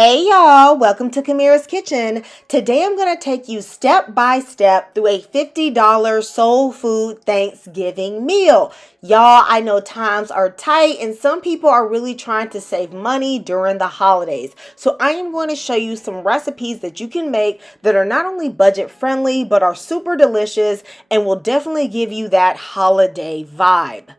Hey y'all, welcome to Kamira's Kitchen. Today I'm going to take you step by step through a $50 soul food Thanksgiving meal. Y'all, I know times are tight and some people are really trying to save money during the holidays. So I am going to show you some recipes that you can make that are not only budget friendly but are super delicious and will definitely give you that holiday vibe.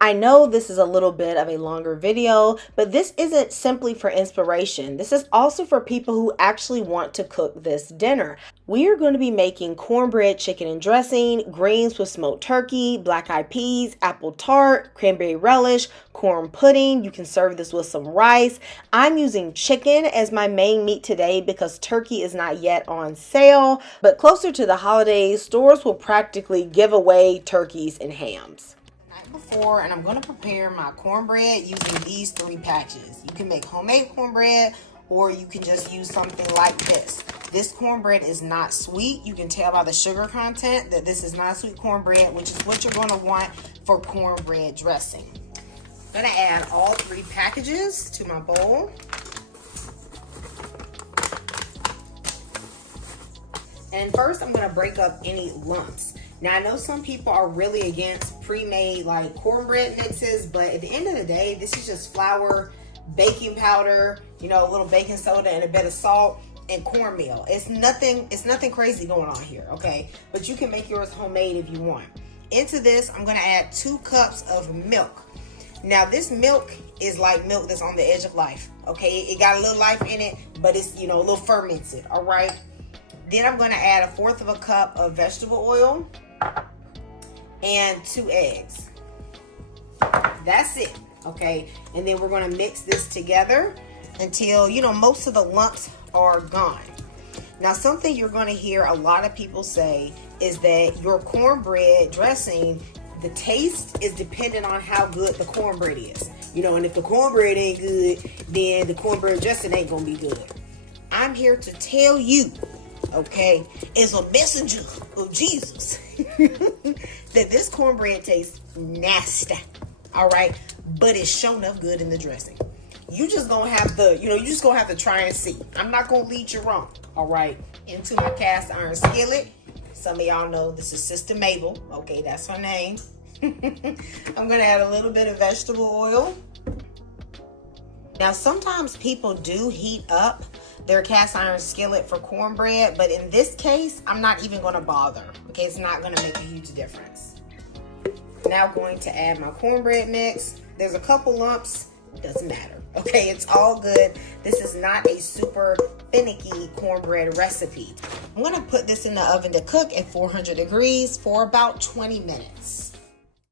I know this is a little bit of a longer video, but this isn't simply for inspiration. This is also for people who actually want to cook this dinner. We are going to be making cornbread chicken and dressing, greens with smoked turkey, black-eyed peas, apple tart, cranberry relish, corn pudding. You can serve this with some rice. I'm using chicken as my main meat today because turkey is not yet on sale, but closer to the holidays, stores will practically give away turkeys and hams. Before, and I'm going to prepare my cornbread using these three patches. You can make homemade cornbread or you can just use something like this. This cornbread is not sweet. You can tell by the sugar content that this is not sweet cornbread, which is what you're going to want for cornbread dressing. I'm going to add all three packages to my bowl. And first I'm going to break up any lumps. Now, I know some people are really against pre-made like cornbread mixes, but at the end of the day, this is just flour, baking powder, a little baking soda and a bit of salt and cornmeal. It's nothing crazy going on here, okay? But you can make yours homemade if you want. Into this, I'm gonna add 2 cups of milk. Now, this milk is like milk that's on the edge of life, okay? It got a little life in it, but it's, a little fermented, all right? Then I'm gonna add 1/4 of a cup of vegetable oil and 2 eggs. That's it, okay? And then we're gonna mix this together until, most of the lumps are gone. Now, something you're gonna hear a lot of people say is that your cornbread dressing, the taste is dependent on how good the cornbread is. And if the cornbread ain't good, then the cornbread dressing ain't gonna be good. I'm here to tell you, okay, as a messenger of Jesus, that this cornbread tastes nasty, all right, but it's shown up good in the dressing. You just gonna have to try and see. I'm not gonna lead you wrong, all right. Into my cast iron skillet. Some of y'all know this is Sister Mabel, okay, that's her name. I'm gonna add a little bit of vegetable oil. Now, sometimes people do heat up their cast iron skillet for cornbread, but in this case, I'm not even gonna bother, okay? It's not gonna make a huge difference. Now going to add my cornbread mix. There's a couple lumps, doesn't matter, okay? It's all good. This is not a super finicky cornbread recipe. I'm gonna put this in the oven to cook at 400 degrees for about 20 minutes.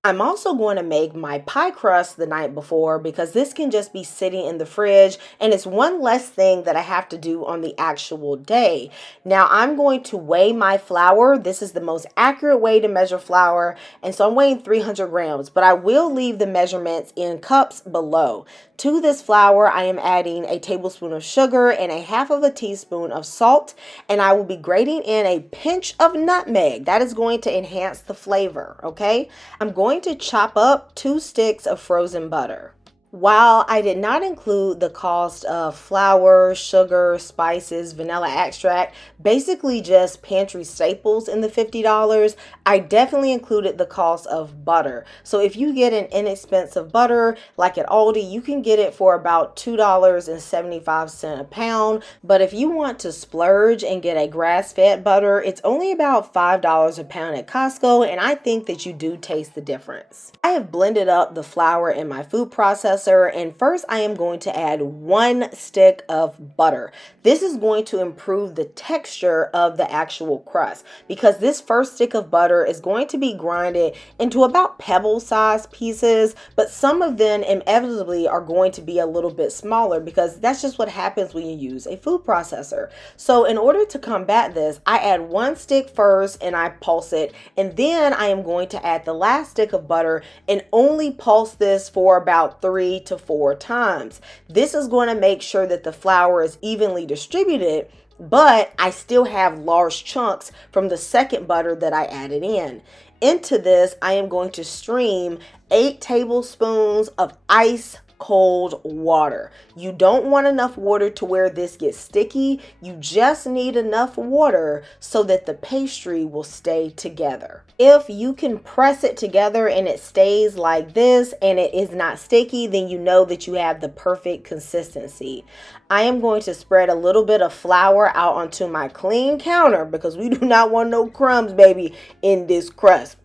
I'm also going to make my pie crust the night before because this can just be sitting in the fridge and it's one less thing that I have to do on the actual day. Now, I'm going to weigh my flour. This is the most accurate way to measure flour, and so I'm weighing 300 grams, but I will leave the measurements in cups below. To this flour, I am adding a tablespoon of sugar and a 1/2 teaspoon of salt, and I will be grating in a pinch of nutmeg. That is going to enhance the flavor, okay? I'm going to chop up 2 sticks of frozen butter. While I did not include the cost of flour, sugar, spices, vanilla extract, basically just pantry staples in the $50, I definitely included the cost of butter. So if you get an inexpensive butter, like at Aldi, you can get it for about $2.75 a pound. But if you want to splurge and get a grass-fed butter, it's only about $5 a pound at Costco, and I think that you do taste the difference. I have blended up the flour in my food processor, and first I am going to add 1 stick of butter. This is going to improve the texture of the actual crust because this first stick of butter is going to be grinded into about pebble-sized pieces, but some of them inevitably are going to be a little bit smaller because that's just what happens when you use a food processor. So in order to combat this, I add 1 stick first and I pulse it, and then I am going to add the last stick of butter and only pulse this for about 3 to 4 times. This is going to make sure that the flour is evenly distributed, but I still have large chunks from the second butter that I added in. Into this, I am going to stream 8 tablespoons of ice cold water. You don't want enough water to where this gets sticky. You just need enough water so that the pastry will stay together. If you can press it together and it stays like this and it is not sticky, then you know that you have the perfect consistency. I am going to spread a little bit of flour out onto my clean counter because we do not want no crumbs, baby, in this crust.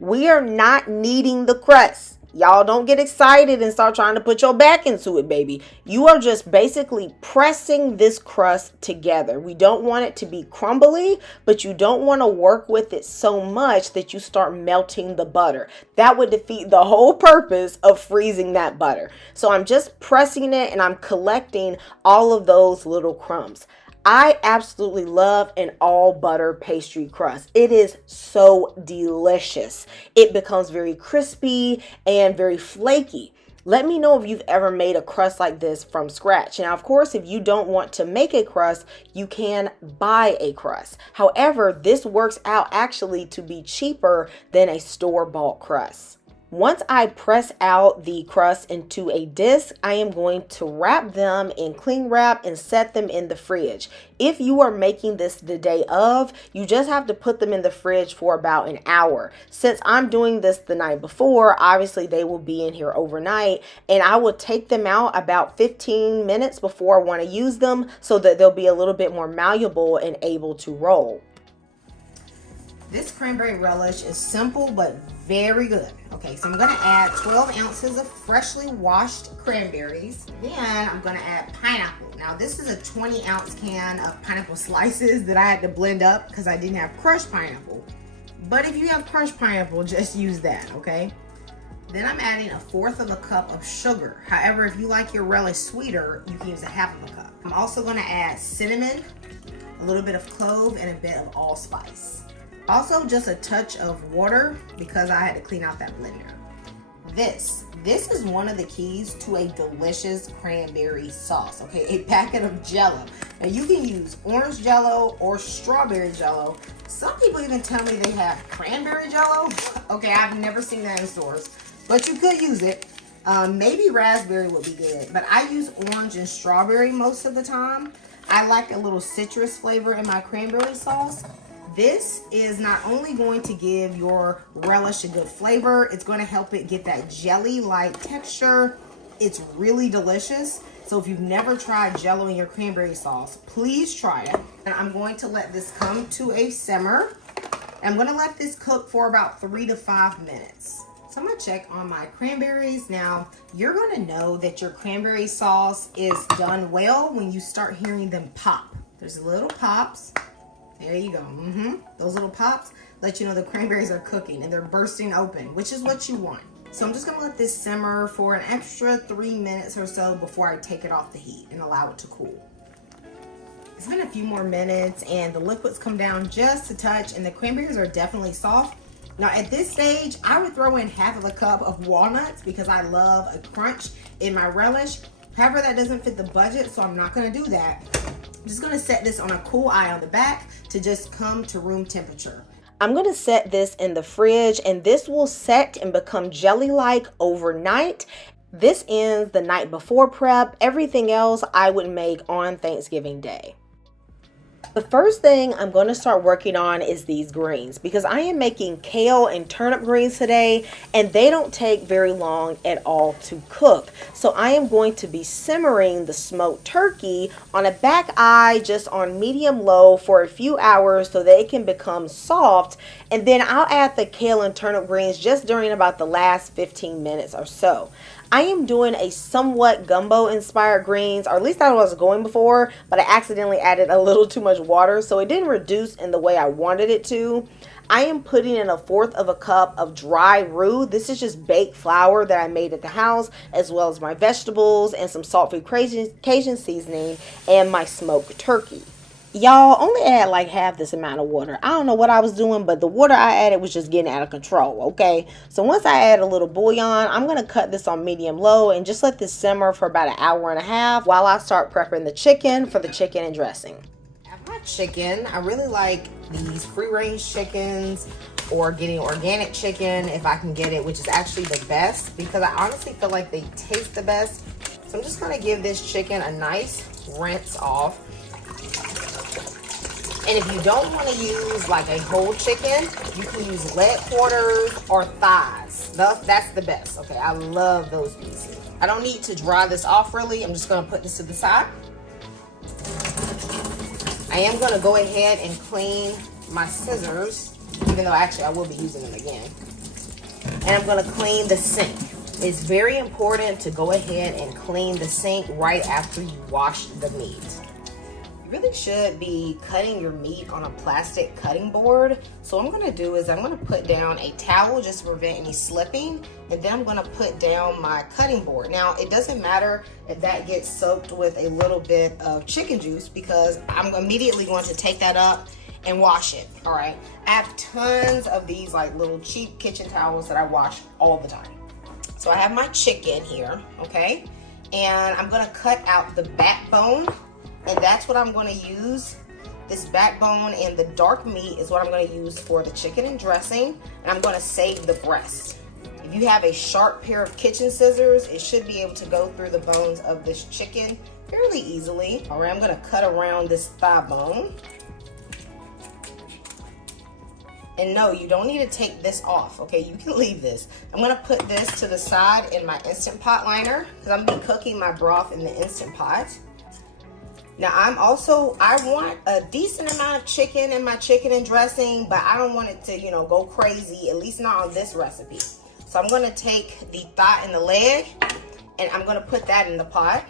We are not kneading the crust. Y'all don't get excited and start trying to put your back into it, baby. You are just basically pressing this crust together. We don't want it to be crumbly, but you don't want to work with it so much that you start melting the butter. That would defeat the whole purpose of freezing that butter. So I'm just pressing it and I'm collecting all of those little crumbs. I absolutely love an all butter pastry crust. It is so delicious. It becomes very crispy and very flaky. Let me know if you've ever made a crust like this from scratch. Now, of course, if you don't want to make a crust, you can buy a crust. However, this works out actually to be cheaper than a store-bought crust. Once I press out the crust into a disc, I am going to wrap them in cling wrap and set them in the fridge. If you are making this the day of, you just have to put them in the fridge for about an hour. Since I'm doing this the night before, obviously they will be in here overnight, and I will take them out about 15 minutes before I want to use them so that they'll be a little bit more malleable and able to roll. This cranberry relish is simple but very good. Okay, so I'm gonna add 12 ounces of freshly washed cranberries. Then I'm gonna add pineapple. Now this is a 20-ounce can of pineapple slices that I had to blend up because I didn't have crushed pineapple. But if you have crushed pineapple, just use that, okay? Then I'm adding 1/4 cup of sugar. However, if you like your relish sweeter, you can use 1/2 cup. I'm also gonna add cinnamon, a little bit of clove, and a bit of allspice. Also, just a touch of water because I had to clean out that blender. This is one of the keys to a delicious cranberry sauce, okay? A packet of Jello. Now, you can use orange Jello or strawberry Jello. Some people even tell me they have cranberry Jello. Okay, I've never seen that in stores, but you could use it. Maybe raspberry would be good, but I use orange and strawberry most of the time. I like a little citrus flavor in my cranberry sauce. This is not only going to give your relish a good flavor, it's going to help it get that jelly-like texture. It's really delicious. So if you've never tried Jello in your cranberry sauce, please try it. And I'm going to let this come to a simmer. I'm going to let this cook for about 3 to 5 minutes. So I'm going to check on my cranberries. Now, you're going to know that your cranberry sauce is done well when you start hearing them pop. There's little pops. There you go. Those little pops let you know the cranberries are cooking and they're bursting open, which is what you want. So I'm just going to let this simmer for an extra 3 minutes or so before I take it off the heat and allow it to cool. It's been a few more minutes and the liquids come down just a touch and the cranberries are definitely soft. Now at this stage, I would throw in 1/2 cup of walnuts because I love a crunch in my relish. However, that doesn't fit the budget, so I'm not going to do that. I'm just going to set this on a cool eye on the back to just come to room temperature. I'm going to set this in the fridge and this will set and become jelly-like overnight. This ends the night before prep. Everything else I would make on Thanksgiving Day. The first thing I'm going to start working on is these greens because I am making kale and turnip greens today and they don't take very long at all to cook. So I am going to be simmering the smoked turkey on a back eye just on medium low for a few hours so they can become soft, and then I'll add the kale and turnip greens just during about the last 15 minutes or so. I am doing a somewhat gumbo inspired greens, or at least I was going before, but I accidentally added a little too much water, so it didn't reduce in the way I wanted it to. I am putting in 1/4 cup of dry roux. This is just baked flour that I made at the house, as well as my vegetables and some salt-free Cajun seasoning and my smoked turkey. Y'all, only add like half this amount of water. I don't know what I was doing, but the water I added was just getting out of control, okay? So once I add a little bouillon, I'm going to cut this on medium low and just let this simmer for about 1.5 hours while I start prepping the chicken for the chicken and dressing. My chicken, I really like these free-range chickens or getting organic chicken if I can get it, which is actually the best because I honestly feel like they taste the best. So I'm just gonna give this chicken a nice rinse off. And if you don't want to use like a whole chicken, you can use leg quarters or thighs. That's the best. Okay, I love those pieces. I don't need to dry this off really. I'm just gonna put this to the side. I am gonna go ahead and clean my scissors, even though actually I will be using them again. And I'm gonna clean the sink. It's very important to go ahead and clean the sink right after you wash the meat. You really should be cutting your meat on a plastic cutting board. So what I'm gonna do is I'm gonna put down a towel just to prevent any slipping, and then I'm gonna put down my cutting board. Now, it doesn't matter if that gets soaked with a little bit of chicken juice because I'm immediately going to take that up and wash it, all right? I have tons of these like little cheap kitchen towels that I wash all the time. So I have my chicken here, okay? And I'm gonna cut out the backbone, and that's what I'm gonna use. This backbone and the dark meat is what I'm gonna use for the chicken and dressing, and I'm gonna save the breast. If you have a sharp pair of kitchen scissors, it should be able to go through the bones of this chicken fairly easily. All right, I'm gonna cut around this thigh bone. And no, you don't need to take this off, okay? You can leave this. I'm gonna put this to the side in my Instant Pot liner because I'm gonna be cooking my broth in the Instant Pot. Now I want a decent amount of chicken in my chicken and dressing, but I don't want it to, go crazy, at least not on this recipe. So I'm gonna take the thigh and the leg, and I'm gonna put that in the pot.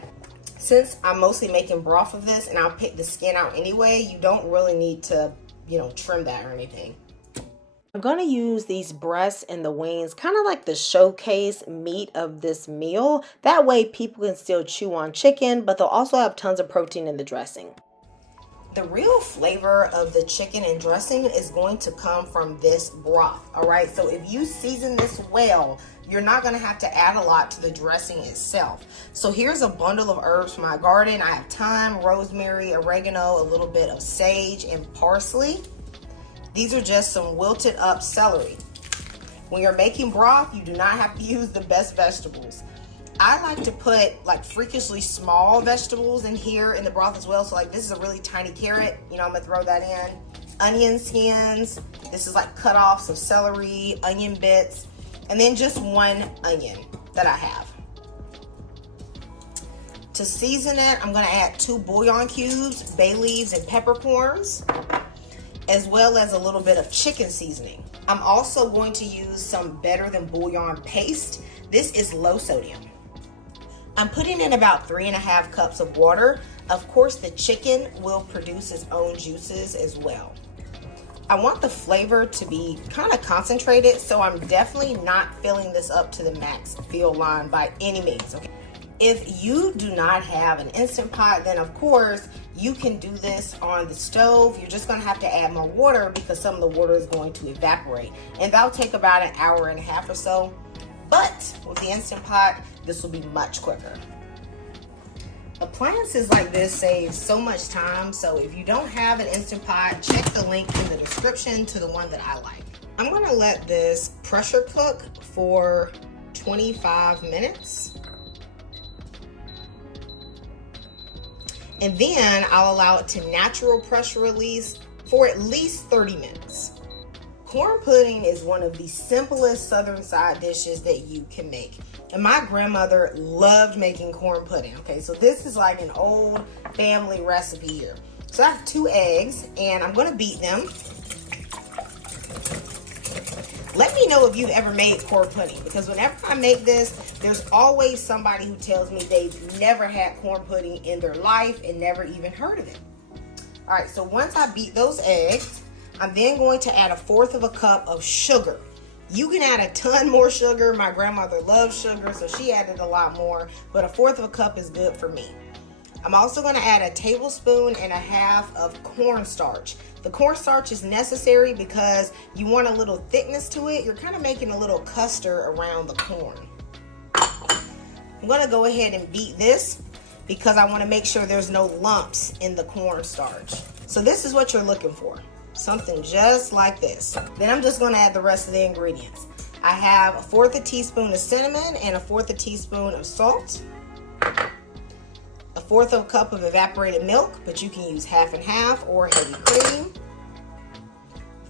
Since I'm mostly making broth of this, and I'll pick the skin out anyway, you don't really need to, trim that or anything. I'm going to use these breasts and the wings kind of like the showcase meat of this meal. That way people can still chew on chicken, but they'll also have tons of protein in the dressing. The real flavor of the chicken and dressing is going to come from this broth, all right? So if you season this well, you're not going to have to add a lot to the dressing itself. So here's a bundle of herbs from my garden. I have thyme, rosemary, oregano, a little bit of sage, and parsley. These are just some wilted up celery. When you're making broth, you do not have to use the best vegetables. I like to put like freakishly small vegetables in here in the broth as well. So like this is a really tiny carrot, I'm gonna throw that in. Onion skins, this is like cut-offs of celery, onion bits, and then just one onion that I have. To season it, I'm gonna add 2 bouillon cubes, bay leaves, and peppercorns, as well as a little bit of chicken seasoning. I'm also going to use some Better Than Bouillon paste. This is low sodium. I'm putting in about 3.5 cups of water. Of course, the chicken will produce its own juices as well. I want the flavor to be kind of concentrated, so I'm definitely not filling this up to the max fill line by any means, okay? If you do not have an Instant Pot, then of course you can do this on the stove. You're just gonna have to add more water because some of the water is going to evaporate. And that'll take about an hour and a half or so. But with the Instant Pot, this will be much quicker. Appliances like this save so much time. So if you don't have an Instant Pot, check the link in the description to the one that I like. I'm gonna let this pressure cook for 25 minutes. And then I'll allow it to natural pressure release for at least 30 minutes. Corn pudding is one of the simplest Southern side dishes that you can make. And my grandmother loved making corn pudding. Okay, so this is like an old family recipe here. So I have 2 eggs and I'm gonna beat them. Let me know if you've ever made corn pudding, because whenever I make this, there's always somebody who tells me they've never had corn pudding in their life and never even heard of it. All right, so once I beat those eggs, I'm then going to add 1/4 cup of sugar. You can add a ton more sugar. My grandmother loves sugar, so she added a lot more, but 1/4 cup is good for me. I'm also going to add 1.5 tablespoons of cornstarch. The cornstarch is necessary because you want a little thickness to it. You're kind of making a little custard around the corn. I'm going to go ahead and beat this because I want to make sure there's no lumps in the cornstarch. So this is what you're looking for. Something just like this. Then I'm just gonna add the rest of the ingredients. I have 1/4 teaspoon of cinnamon and 1/4 teaspoon of salt. 1/4 cup of evaporated milk, but you can use half and half or heavy cream.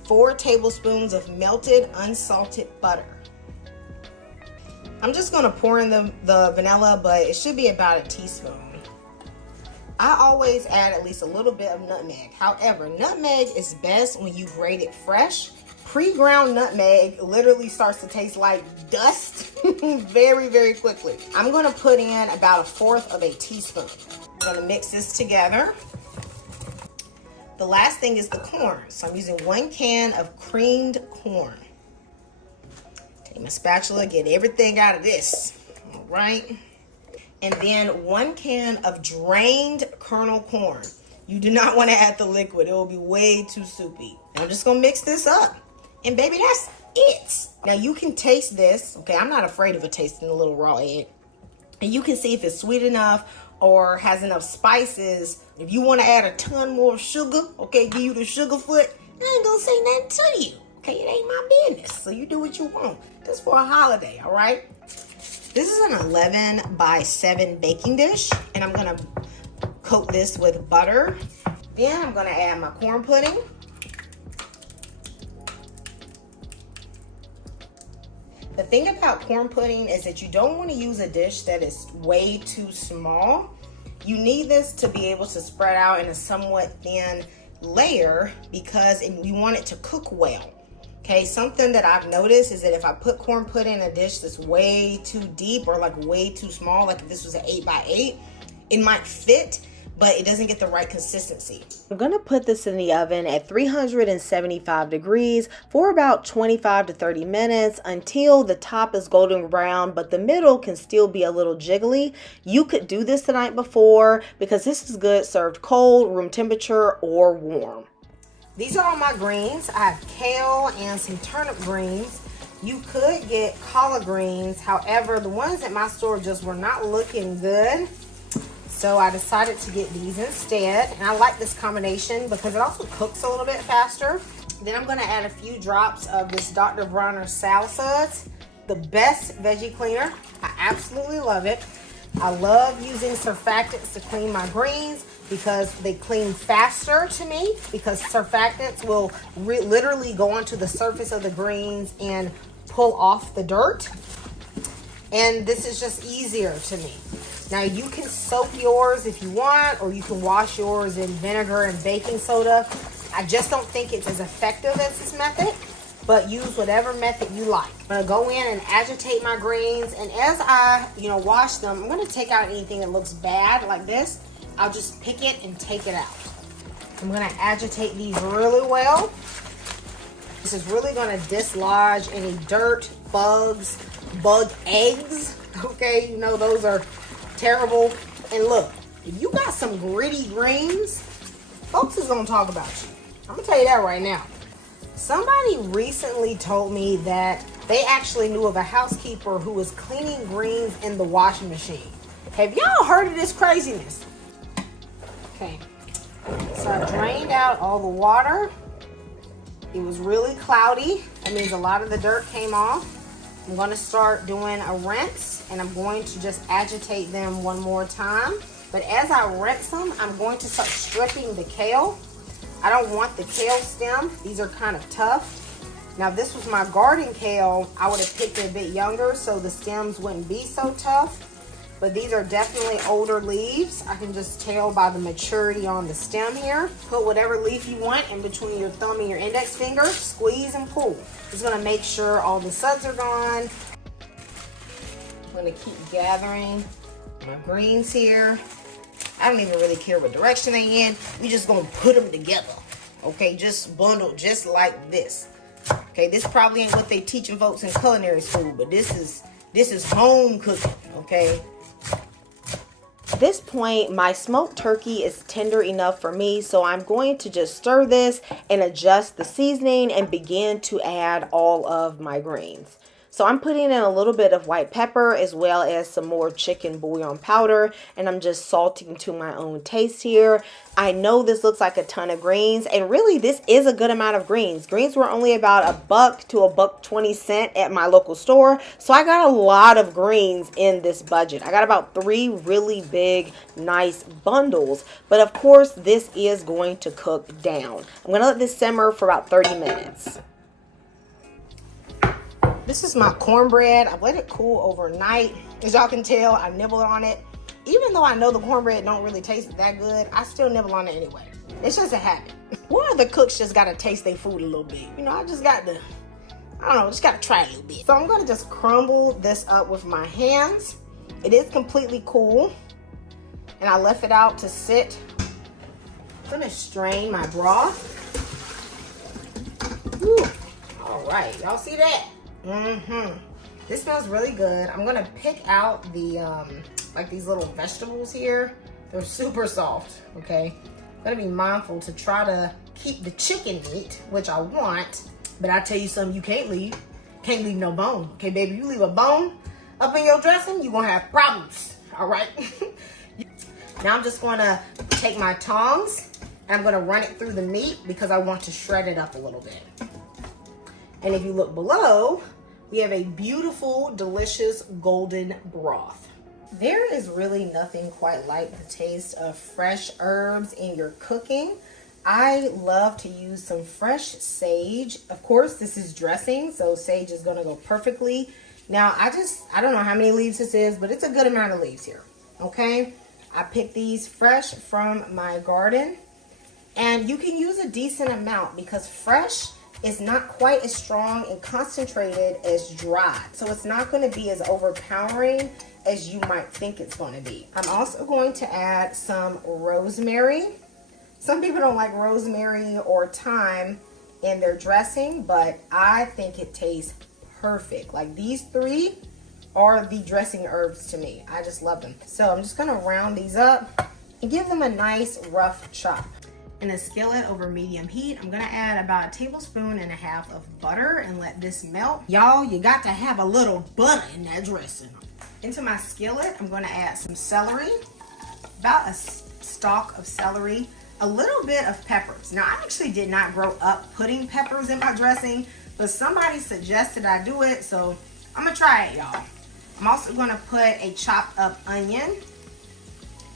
4 tablespoons of melted unsalted butter. I'm just gonna pour in the vanilla, but it should be about a teaspoon. I always add at least a little bit of nutmeg. However, nutmeg is best when you grate it fresh. Pre-ground nutmeg literally starts to taste like dust very, very quickly. I'm gonna put in about 1/4 of a teaspoon. I'm gonna mix this together. The last thing is the corn. So I'm using 1 can of creamed corn. Take my spatula, get everything out of this, all right? And then 1 can of drained kernel corn. You do not want to add the liquid. It will be way too soupy. And I'm just gonna mix this up. And baby, that's it. Now you can taste this. Okay, I'm not afraid of it tasting a little raw egg. And you can see if it's sweet enough or has enough spices. If you want to add a ton more sugar, okay, give you the sugar foot, I ain't gonna say nothing to you. Okay, it ain't my business. So you do what you want. Just for a holiday, all right? This is an 11 by 7 baking dish, and I'm gonna coat this with butter. Then I'm gonna add my corn pudding. The thing about corn pudding is that you don't want to use a dish that is way too small. You need this to be able to spread out in a somewhat thin layer because you want it to cook well. Okay, something that I've noticed is that if I put corn pudding in a dish that's way too deep or like way too small, like if this was an 8 by 8, it might fit, but it doesn't get the right consistency. I'm gonna put this in the oven at 375 degrees for about 25 to 30 minutes until the top is golden brown, but the middle can still be a little jiggly. You could do this the night before because this is good served cold, room temperature, or warm. These are all my greens. I have kale and some turnip greens. You could get collard greens. However, the ones at my store just were not looking good. So I decided to get these instead. And I like this combination because it also cooks a little bit faster. Then I'm gonna add a few drops of this Dr. Bronner's Salad Suds, the best veggie cleaner. I absolutely love it. I love using surfactants to clean my greens because they clean faster to me, because surfactants will literally go onto the surface of the greens and pull off the dirt. And this is just easier to me. Now you can soak yours if you want, or you can wash yours in vinegar and baking soda. I just don't think it's as effective as this method, but use whatever method you like. I'm gonna go in and agitate my greens, and as I, wash them, I'm gonna take out anything that looks bad like this. I'll just pick it and take it out. I'm gonna agitate these really well. This is really gonna dislodge any dirt, bugs, bug eggs. Okay, those are terrible. And look, if you got some gritty greens, folks is gonna talk about you. I'm gonna tell you that right now. Somebody recently told me that they actually knew of a housekeeper who was cleaning greens in the washing machine. Have y'all heard of this craziness? Okay, so I drained out all the water. It was really cloudy. That means a lot of the dirt came off. I'm going to start doing a rinse, and I'm going to just agitate them one more time. But as I rinse them, I'm going to start stripping the kale. I don't want the kale stem. These are kind of tough. Now, if this was my garden kale, I would have picked it a bit younger so the stems wouldn't be so tough. But these are definitely older leaves. I can just tell by the maturity on the stem here. Put whatever leaf you want in between your thumb and your index finger. Squeeze and pull. Just gonna make sure all the suds are gone. I'm gonna keep gathering my greens here. I don't even really care what direction they in. We just gonna put them together. Okay, just bundled just like this. Okay, this probably ain't what they teaching folks in culinary school, but this is home cooking, okay? At this point, my smoked turkey is tender enough for me, so I'm going to just stir this and adjust the seasoning and begin to add all of my greens. So I'm putting in a little bit of white pepper as well as some more chicken bouillon powder, and I'm just salting to my own taste here. I know this looks like a ton of greens, and really this is a good amount of greens. Greens were only about $1 to $1.20 at my local store, so I got a lot of greens in this budget. I got about 3 really big, nice bundles, but of course this is going to cook down. I'm gonna let this simmer for about 30 minutes. This is my cornbread. I've let it cool overnight. As y'all can tell, I nibbled on it. Even though I know the cornbread don't really taste that good, I still nibble on it anyway. It's just a habit. One of the cooks just gotta taste their food a little bit. You know, I just got to, I don't know, just gotta try a little bit. So I'm gonna just crumble this up with my hands. It is completely cool, and I left it out to sit. I'm gonna strain my broth. Whew. All right, y'all see that? This smells really good. I'm gonna pick out the like these little vegetables here. They're super soft. Okay, I'm gonna be mindful to try to keep the chicken meat, which I want, but I tell you something, you can't leave no bone. Okay, baby, you leave a bone up in your dressing, you're gonna have problems. All right. Now I'm just gonna take my tongs and I'm gonna run it through the meat because I want to shred it up a little bit. And if you look below, we have a beautiful, delicious golden broth. There is really nothing quite like the taste of fresh herbs in your cooking. I love to use some fresh sage. Of course, this is dressing, so sage is gonna go perfectly. Now, I don't know how many leaves this is, but it's a good amount of leaves here, okay? I picked these fresh from my garden, and you can use a decent amount because fresh is not quite as strong and concentrated as dry. So it's not gonna be as overpowering as you might think it's gonna be. I'm also going to add some rosemary. Some people don't like rosemary or thyme in their dressing, but I think it tastes perfect. Like these 3 are the dressing herbs to me. I just love them. So I'm just gonna round these up and give them a nice rough chop. In a skillet over medium heat, I'm gonna add about 1.5 tablespoons of butter and let this melt. Y'all, you got to have a little butter in that dressing. Into my skillet, I'm gonna add some celery, about a stalk of celery, a little bit of peppers. Now, I actually did not grow up putting peppers in my dressing, but somebody suggested I do it, so I'm gonna try it, y'all. I'm also gonna put a chopped up onion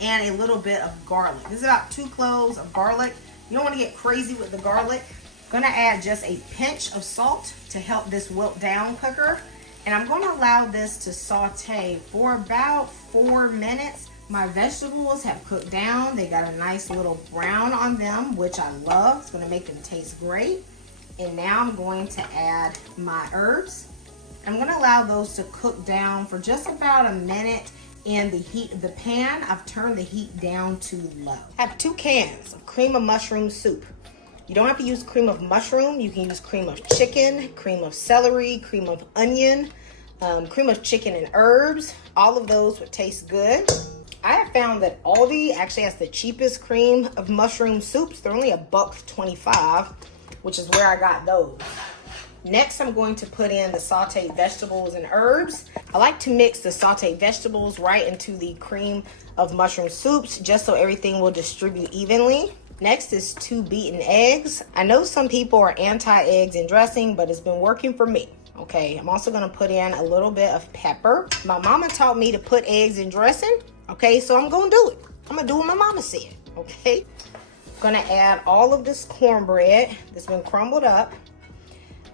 and a little bit of garlic. This is about 2 cloves of garlic. You don't want to get crazy with the garlic. I'm gonna add just a pinch of salt to help this wilt down quicker. And I'm gonna allow this to saute for about 4 minutes. My vegetables have cooked down. They got a nice little brown on them, which I love. It's gonna make them taste great. And now I'm going to add my herbs. I'm gonna allow those to cook down for just about a minute. In the heat of the pan, I've turned the heat down to low. I have 2 cans of cream of mushroom soup. You don't have to use cream of mushroom. You can use cream of chicken, cream of celery, cream of onion, cream of chicken and herbs. All of those would taste good. I have found that Aldi actually has the cheapest cream of mushroom soups. They're only $1.25, which is where I got those. Next, I'm going to put in the sauteed vegetables and herbs. I like to mix the sauteed vegetables right into the cream of mushroom soups just so everything will distribute evenly. Next is 2 beaten eggs. I know some people are anti-eggs in dressing, but it's been working for me. Okay, I'm also gonna put in a little bit of pepper. My mama taught me to put eggs in dressing, okay, so I'm gonna do it. I'm gonna do what my mama said, okay? I'm gonna add all of this cornbread that's been crumbled up.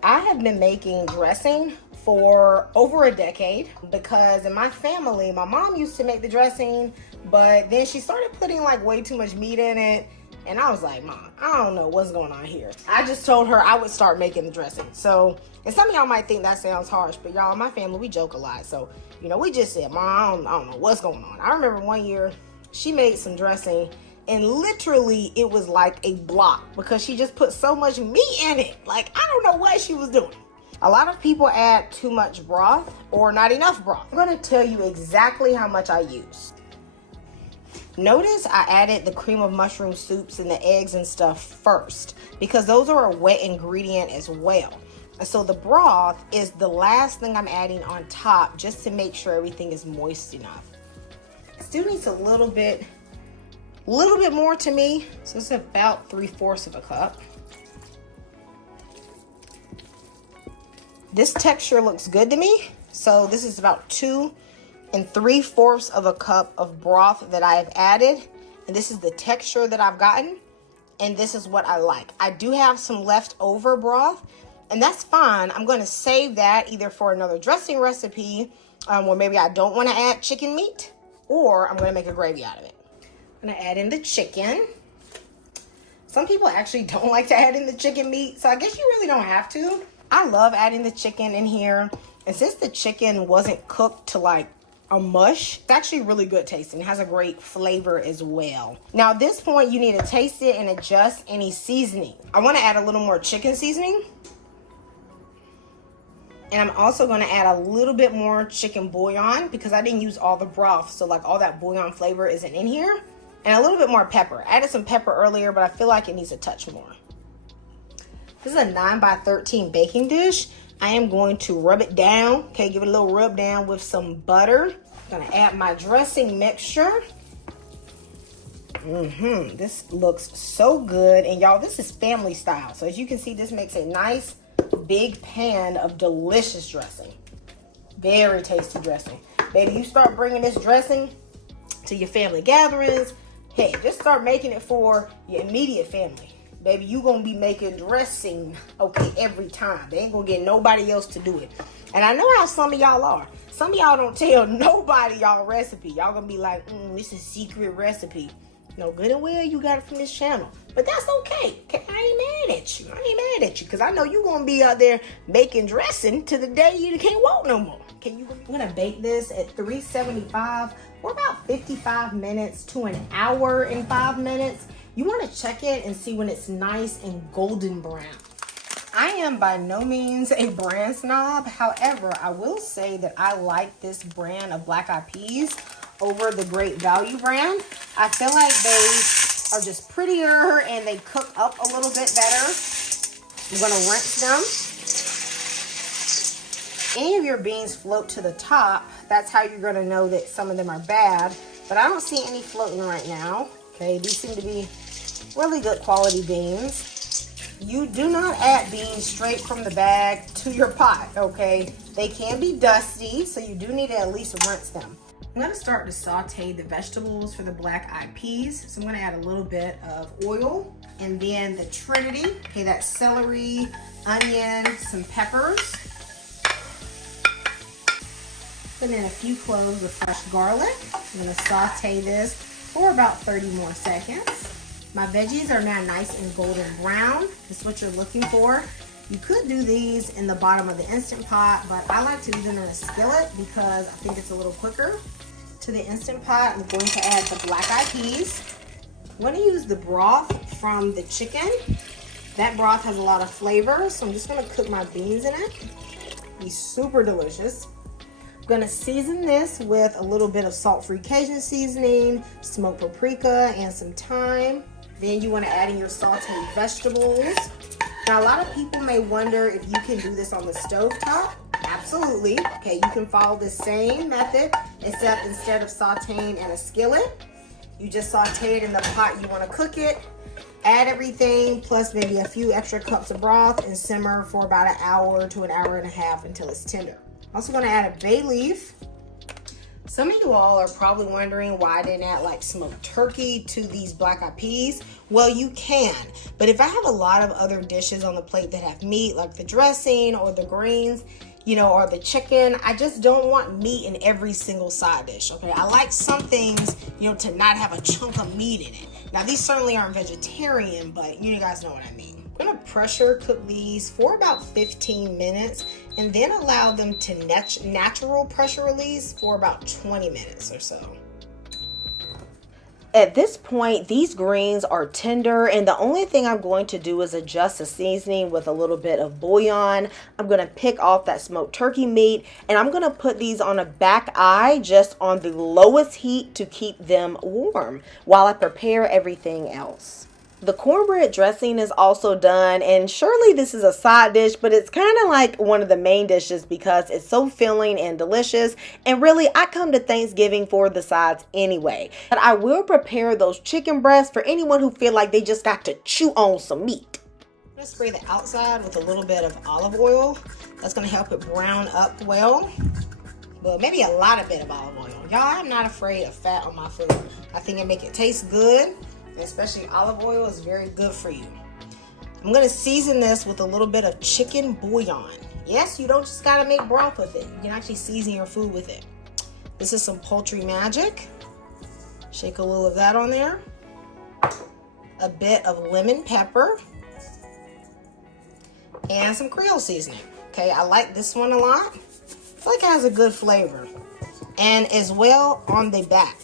I have been making dressing for over a decade because in my family, my mom used to make the dressing, but then she started putting like way too much meat in it. And I was like, Mom, I don't know what's going on here. I just told her I would start making the dressing. So, and some of y'all might think that sounds harsh, but y'all, in my family, we joke a lot. So, you know, we just said, Mom, I don't know what's going on. I remember one year she made some dressing and literally it was like a block because she just put so much meat in it. Like, I don't know what she was doing. A lot of people add too much broth or not enough broth. I'm gonna tell you exactly how much I use. Notice I added the cream of mushroom soups and the eggs and stuff first because those are a wet ingredient as well. And so the broth is the last thing I'm adding on top just to make sure everything is moist enough. Still needs a little bit more to me. So it's about 3/4 of a cup. This texture looks good to me. So this is about 2 3/4 of a cup of broth that I have added. And this is the texture that I've gotten. And this is what I like. I do have some leftover broth, and that's fine. I'm going to save that either for another dressing recipe, where maybe I don't want to add chicken meat, or I'm going to make a gravy out of it. I'm going to add in the chicken. Some people actually don't like to add in the chicken meat, so I guess you really don't have to. I love adding the chicken in here, and since the chicken wasn't cooked to like a mush, it's actually really good tasting. It has a great flavor as well. Now at this point, you need to taste it and adjust any seasoning. I want to add a little more chicken seasoning, and I'm also going to add a little bit more chicken bouillon because I didn't use all the broth, so like all that bouillon flavor isn't in here. And a little bit more pepper. I added some pepper earlier, but I feel like it needs a touch more. This is a 9x13 baking dish. I am going to rub it down, okay, give it a little rub down with some butter. I'm gonna add my dressing mixture. This looks so good. And y'all, this is family style. So as you can see, this makes a nice big pan of delicious dressing. Very tasty dressing. Baby, you start bringing this dressing to your family gatherings. Hey, just start making it for your immediate family. Baby, you gonna be making dressing, okay, every time. They ain't gonna get nobody else to do it. And I know how some of y'all are. Some of y'all don't tell nobody y'all recipe. Y'all gonna be like, this is a secret recipe. No, good and well you got it from this channel. But that's okay. I ain't mad at you. I ain't mad at you because I know you gonna be out there making dressing to the day you can't walk no more. I'm gonna bake this at 375 for about 55 minutes to an hour and 5 minutes. You want to check it and see when it's nice and golden brown. I am by no means a brand snob. However, I will say that I like this brand of black eyed peas over the Great Value brand. I feel like they are just prettier and they cook up a little bit better. I'm going to rinse them. Any of your beans float to the top, that's how you're going to know that some of them are bad. But I don't see any floating right now. Okay, these seem to be really good quality beans. You do not add beans straight from the bag to your pot, okay? They can be dusty, so you do need to at least rinse them. I'm gonna start to saute the vegetables for the black eyed peas. So I'm gonna add a little bit of oil and then the Trinity, okay, that's celery, onion, some peppers. Put in a few cloves of fresh garlic. I'm gonna saute this for about 30 more seconds. My veggies are now nice and golden brown. That's what you're looking for. You could do these in the bottom of the Instant Pot, but I like to do them in a skillet because I think it's a little quicker. To the Instant Pot, I'm going to add the black eyed peas. I'm going to use the broth from the chicken. That broth has a lot of flavor, so I'm just going to cook my beans in it. Be super delicious. I'm going to season this with a little bit of salt-free Cajun seasoning, smoked paprika, and some thyme. Then you want to add in your sauteed vegetables. Now, a lot of people may wonder if you can do this on the stovetop. Absolutely. Okay, you can follow the same method, except instead of sauteing in a skillet, you just saute it in the pot you want to cook it. Add everything, plus maybe a few extra cups of broth, and simmer for about an hour to an hour and a half until it's tender. Also going to add a bay leaf. Some of you all are probably wondering why I didn't add like smoked turkey to these black eyed peas. Well, you can, but if I have a lot of other dishes on the plate that have meat, like the dressing or the greens, you know, or the chicken, I just don't want meat in every single side dish, okay? I like some things, you know, to not have a chunk of meat in it. Now, these certainly aren't vegetarian, but you guys know what I mean. I'm gonna pressure cook these for about 15 minutes and then allow them to natural pressure release for about 20 minutes or so. At this point, these greens are tender, and the only thing I'm going to do is adjust the seasoning with a little bit of bouillon. I'm going to pick off that smoked turkey meat, and I'm going to put these on a back eye just on the lowest heat to keep them warm while I prepare everything else. The cornbread dressing is also done, and surely this is a side dish, but it's kind of like one of the main dishes because it's so filling and delicious. And really, I come to Thanksgiving for the sides anyway. But I will prepare those chicken breasts for anyone who feel like they just got to chew on some meat. I'm gonna spray the outside with a little bit of olive oil. That's gonna help it brown up well. But maybe a lot of bit of olive oil. Y'all, I'm not afraid of fat on my food. I think it make it taste good. Especially olive oil is very good for you. I'm gonna season this with a little bit of chicken bouillon. Yes, you don't just gotta make broth with it. You can actually season your food with it. This is some poultry magic. Shake a little of that on there. A bit of lemon pepper. And some Creole seasoning. Okay, I like this one a lot. I feel like it has a good flavor. And as well on the back.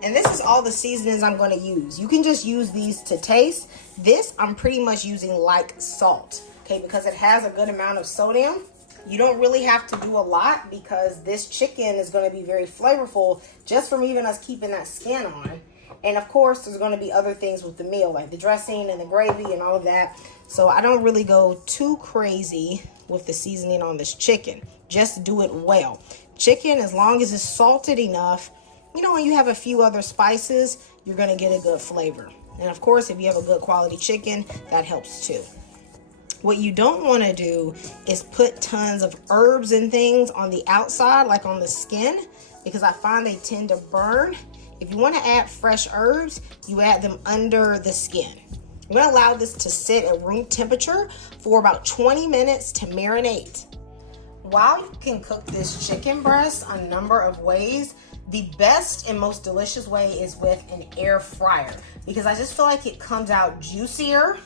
And this is all the seasonings I'm going to use. You can just use these to taste. This I'm pretty much using like salt, okay, because it has a good amount of sodium. You don't really have to do a lot because this chicken is going to be very flavorful just from even us keeping that skin on. And of course, there's going to be other things with the meal, like the dressing and the gravy and all of that. So I don't really go too crazy with the seasoning on this chicken. Just do it well. Chicken, as long as it's salted enough, you know, when you have a few other spices, you're going to get a good flavor. And of course, if you have a good quality chicken, that helps too. What you don't want to do is put tons of herbs and things on the outside, like on the skin, because I find they tend to burn. If you want to add fresh herbs, you add them under the skin. I'm going to allow this to sit at room temperature for about 20 minutes to marinate. While you can cook this chicken breast a number of ways, the best and most delicious way is with an air fryer because I just feel like it comes out juicier.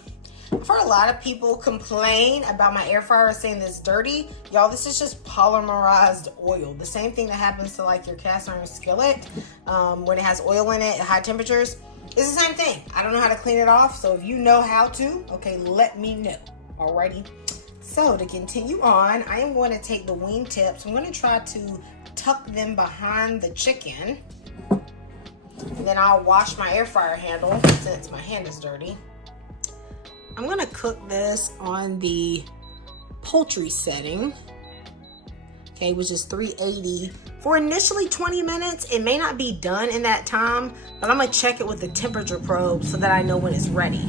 I've heard a lot of people complain about my air fryer saying it's dirty. Y'all, this is just polymerized oil. The same thing that happens to like your cast iron skillet when it has oil in it at high temperatures. It's the same thing. I don't know how to clean it off, so if you know how to, okay, let me know. Alrighty. So to continue on, I am going to take the wing tips. I'm going to try to tuck them behind the chicken. And then I'll wash my air fryer handle since my hand is dirty. I'm going to cook this on the poultry setting, okay, which is 380 for initially 20 minutes. It may not be done in that time, but I'm going to check it with the temperature probe so that I know when it's ready.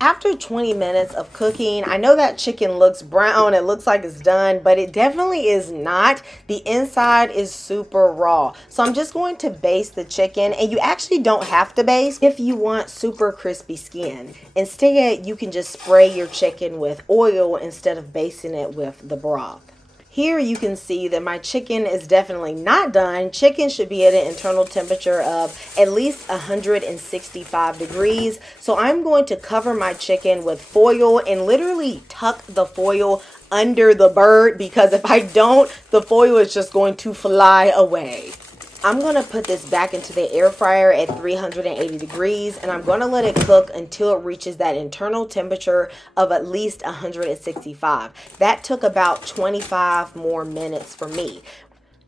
After 20 minutes of cooking, I know that chicken looks brown. It looks like it's done, but it definitely is not. The inside is super raw. So I'm just going to baste the chicken, and you actually don't have to baste if you want super crispy skin. Instead, you can just spray your chicken with oil instead of basting it with the broth. Here you can see that my chicken is definitely not done. Chicken should be at an internal temperature of at least 165 degrees. So I'm going to cover my chicken with foil and literally tuck the foil under the bird because if I don't, the foil is just going to fly away. I'm going to put this back into the air fryer at 380 degrees and I'm going to let it cook until it reaches that internal temperature of at least 165. That took about 25 more minutes for me.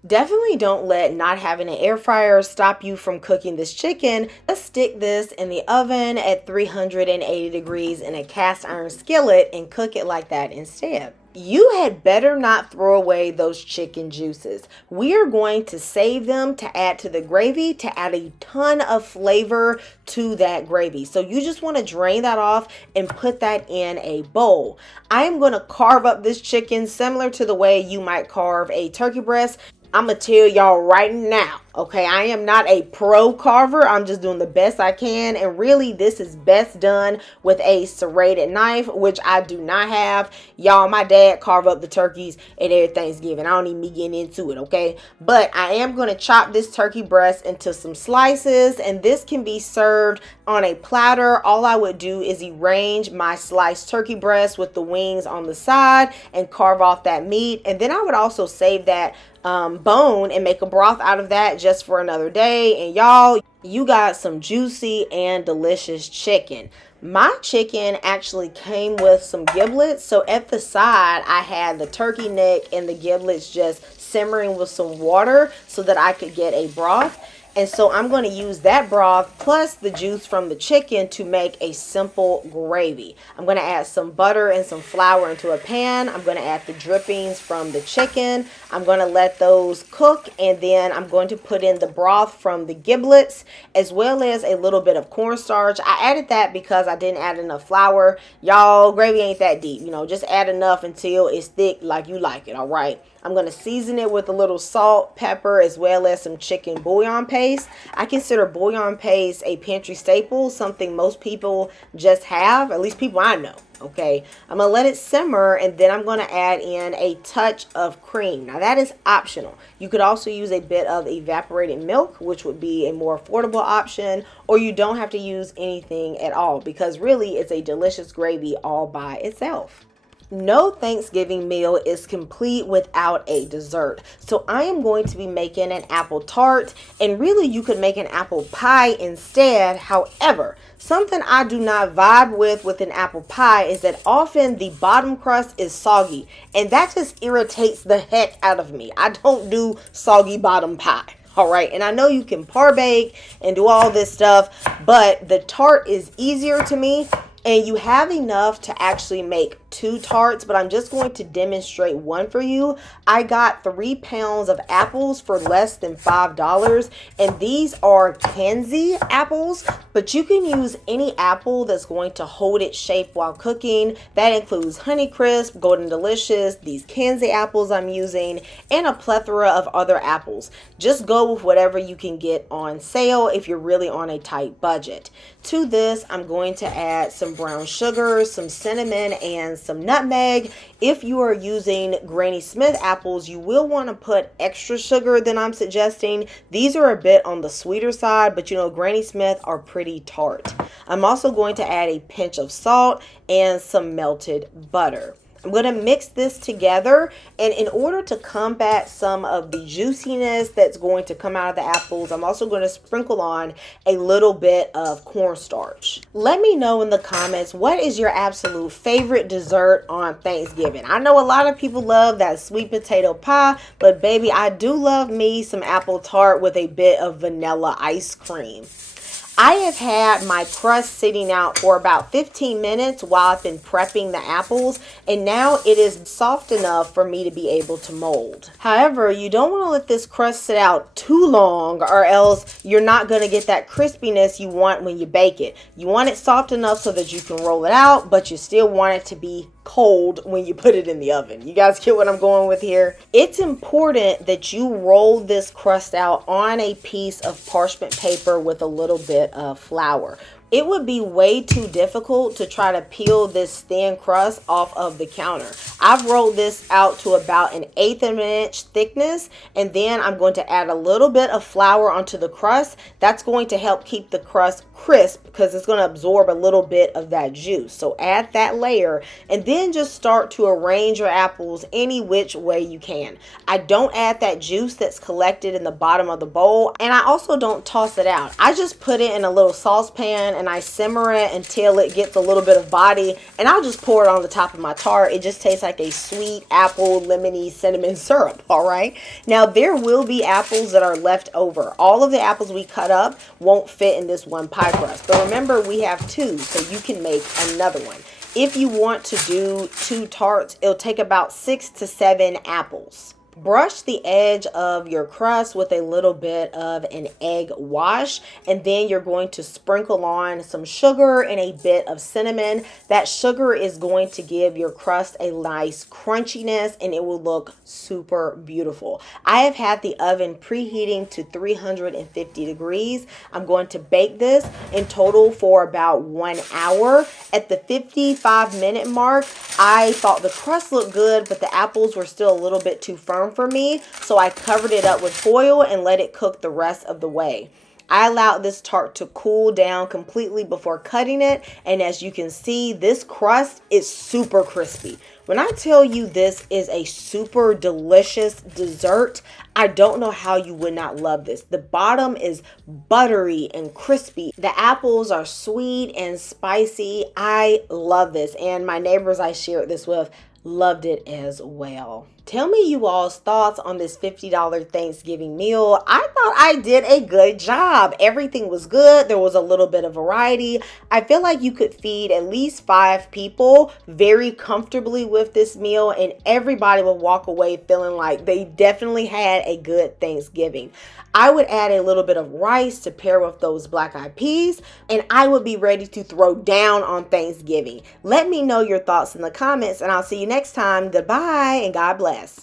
Definitely don't let not having an air fryer stop you from cooking this chicken. Let's stick this in the oven at 380 degrees in a cast iron skillet and cook it like that instead. You had better not throw away those chicken juices. We are going to save them to add to the gravy to add a ton of flavor to that gravy. So you just want to drain that off and put that in a bowl. I am going to carve up this chicken similar to the way you might carve a turkey breast. I'm going to tell y'all right now, okay, I am not a pro carver. I'm just doing the best I can. And really, this is best done with a serrated knife, which I do not have. Y'all, my dad carved up the turkeys at every Thanksgiving. I don't even be getting into it, okay? But I am going to chop this turkey breast into some slices, and this can be served on a platter. All I would do is arrange my sliced turkey breast with the wings on the side and carve off that meat. And then I would also save that bone and make a broth out of that just for another day. And y'all, you got some juicy and delicious chicken. My chicken actually came with some giblets, so at the side I had the turkey neck and the giblets just simmering with some water so that I could get a broth. And so I'm going to use that broth plus the juice from the chicken to make a simple gravy. I'm going to add some butter and some flour into a pan. I'm going to add the drippings from the chicken. I'm going to let those cook, and then I'm going to put in the broth from the giblets as well as a little bit of cornstarch. I added that because I didn't add enough flour. Y'all, gravy ain't that deep. You know, just add enough until it's thick like you like it, all right? I'm going to season it with a little salt, pepper, as well as some chicken bouillon paste. I consider bouillon paste a pantry staple, something most people just have, at least people I know. Okay, I'm going to let it simmer, and then I'm going to add in a touch of cream. Now that is optional. You could also use a bit of evaporated milk, which would be a more affordable option, or you don't have to use anything at all because really it's a delicious gravy all by itself. No Thanksgiving meal is complete without a dessert. So I am going to be making an apple tart, and really you could make an apple pie instead. However, something I do not vibe with an apple pie is that often the bottom crust is soggy, and that just irritates the heck out of me. I don't do soggy bottom pie. All right, and I know you can par bake and do all this stuff, but the tart is easier to me. And you have enough to actually make 2 tarts, but I'm just going to demonstrate one for you. I got 3 pounds of apples for less than $5, and these are Kanzi apples, but you can use any apple that's going to hold its shape while cooking. That includes Honeycrisp, Golden Delicious, these Kanzi apples I'm using, and a plethora of other apples. Just go with whatever you can get on sale if you're really on a tight budget. To this, I'm going to add some brown sugar, some cinnamon, and some nutmeg. If you are using Granny Smith apples, you will want to put extra sugar than I'm suggesting. These are a bit on the sweeter side, but you know, Granny Smith are pretty tart. I'm also going to add a pinch of salt and some melted butter. I'm going to mix this together, and in order to combat some of the juiciness that's going to come out of the apples, I'm also going to sprinkle on a little bit of cornstarch. Let me know in the comments, what is your absolute favorite dessert on Thanksgiving? I know a lot of people love that sweet potato pie, but baby, I do love me some apple tart with a bit of vanilla ice cream. I have had my crust sitting out for about 15 minutes while I've been prepping the apples, and now it is soft enough for me to be able to mold. However, you don't want to let this crust sit out too long, or else you're not going to get that crispiness you want when you bake it. You want it soft enough so that you can roll it out, but you still want it to be cold when you put it in the oven. You guys get what I'm going with here? It's important that you roll this crust out on a piece of parchment paper with a little bit of flour. It would be way too difficult to try to peel this thin crust off of the counter. I've rolled this out to about 1/8 of an inch thickness, and then I'm going to add a little bit of flour onto the crust. That's going to help keep the crust crisp because it's going to absorb a little bit of that juice. So add that layer, and then just start to arrange your apples any which way you can. I don't add that juice that's collected in the bottom of the bowl, and I also don't toss it out. I just put it in a little saucepan and I simmer it until it gets a little bit of body, and I'll just pour it on the top of my tart. It just tastes like a sweet apple lemony cinnamon syrup. All right, now there will be apples that are left over. All of the apples we cut up won't fit in this one pie crust, but remember we have 2, so you can make another one. If you want to do 2 tarts, it'll take about 6 to 7 apples. Brush the edge of your crust with a little bit of an egg wash, and then you're going to sprinkle on some sugar and a bit of cinnamon. That sugar is going to give your crust a nice crunchiness, and it will look super beautiful. I have had the oven preheating to 350 degrees. I'm going to bake this in total for about 1 hour. At the 55-minute mark, I thought the crust looked good, but the apples were still a little bit too firm for me, so I covered it up with foil and let it cook the rest of the way. I allowed this tart to cool down completely before cutting it, and as you can see, this crust is super crispy. When I tell you this is a super delicious dessert, I don't know how you would not love this. The bottom is buttery and crispy. The apples are sweet and spicy. I love this, and my neighbors I shared this with loved it as well. Tell me you all's thoughts on this $50 Thanksgiving meal. I thought I did a good job. Everything was good. There was a little bit of variety. I feel like you could feed at least 5 people very comfortably with this meal, and everybody will walk away feeling like they definitely had a good Thanksgiving. I would add a little bit of rice to pair with those black eyed peas, and I would be ready to throw down on Thanksgiving. Let me know your thoughts in the comments, and I'll see you next time. Goodbye, and God bless.